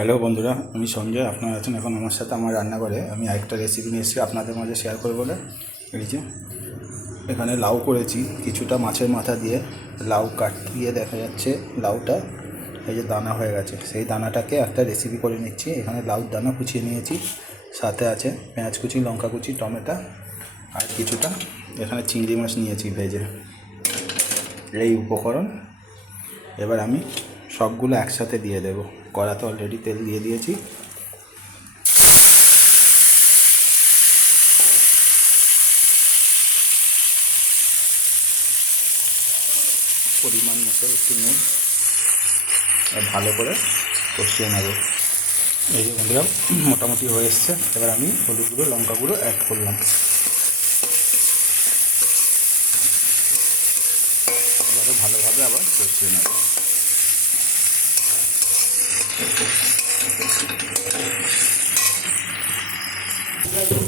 Hello বন্ধুরা, আমি সঞ্জয়। আপনারা আছেন এখন আমার সাথে আমার রান্নাঘরে। আমি আরেকটা রেসিপি নিয়ে এসেছি আপনাদের মাঝে শেয়ার করবো বলে। এই যে এখানে লাউ করেছি কিছুটা মাছের মাথা দিয়ে। লাউ কাটিয়ে দেখা যাচ্ছে লাউটা এই যে দানা হয়ে গেছে, সেই দানাটাকে একটা রেসিপি করে নিচ্ছি। এখানে লাউর দানা কুচিয়ে নিয়েছি, সাথে আছে পেঁয়াজ কুচি, লঙ্কা কুচি, টমেটো আর কিছুটা এখানে চিংড়ি মাছ নিয়েছি ভেজে। এই উপকরণ এবার আমি সবগুলো একসাথে দিয়ে দেব। কড়াতে অলরেডি তেল দিয়ে দিয়েছি। পরিমাণ মতো একটু নুন আর ভালো করে কষিয়ে নেব। এই যে বন্ধুরা মোটামুটি হয়ে এসছে। এবার আমি হলুদ গুঁড়ো, লঙ্কা গুঁড়ো অ্যাড করলাম। এবারে ভালোভাবে আবার কষিয়ে নেব।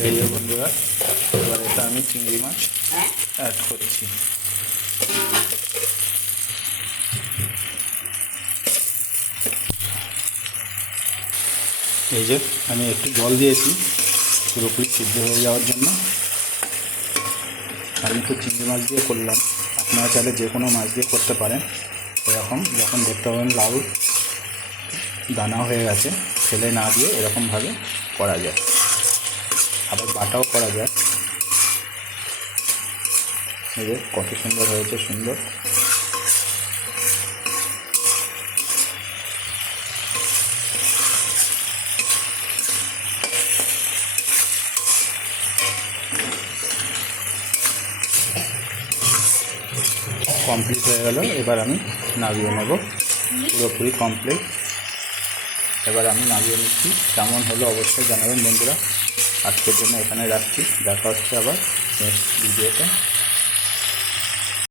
এই যে বন্ধুরা এবার এটা আমি চিংড়ি মাছ অ্যাড করছি। এই যে আমি একটু জল দিয়েছি পুরোপুরি সিদ্ধ হয়ে যাওয়ার জন্য। আমি তো চিংড়ি মাছ দিয়ে করলাম, আপনারা চাইলে যে কোনো মাছ দিয়ে করতে পারেন। এরকম যখন দেখতে পাবেন লাউ দানা হয়ে গেছে, ফেলে না দিয়ে এরকমভাবে করা যায়, আবার বাটাও করা যায়। এই যে কত সুন্দর হয়েছে, সুন্দর। কমপ্লিট হয়ে গেল। এবার আমি নামিয়ে নেব। পুরোপুরি কমপ্লিট। এবার আমি নামিয়ে নিচ্ছি। কেমন হলো অবশ্যই জানাবেন বন্ধুরা। আজকের জন্য এখানে রাখছি। দেখা হচ্ছে আবার নেক্সট ভিডিওতে।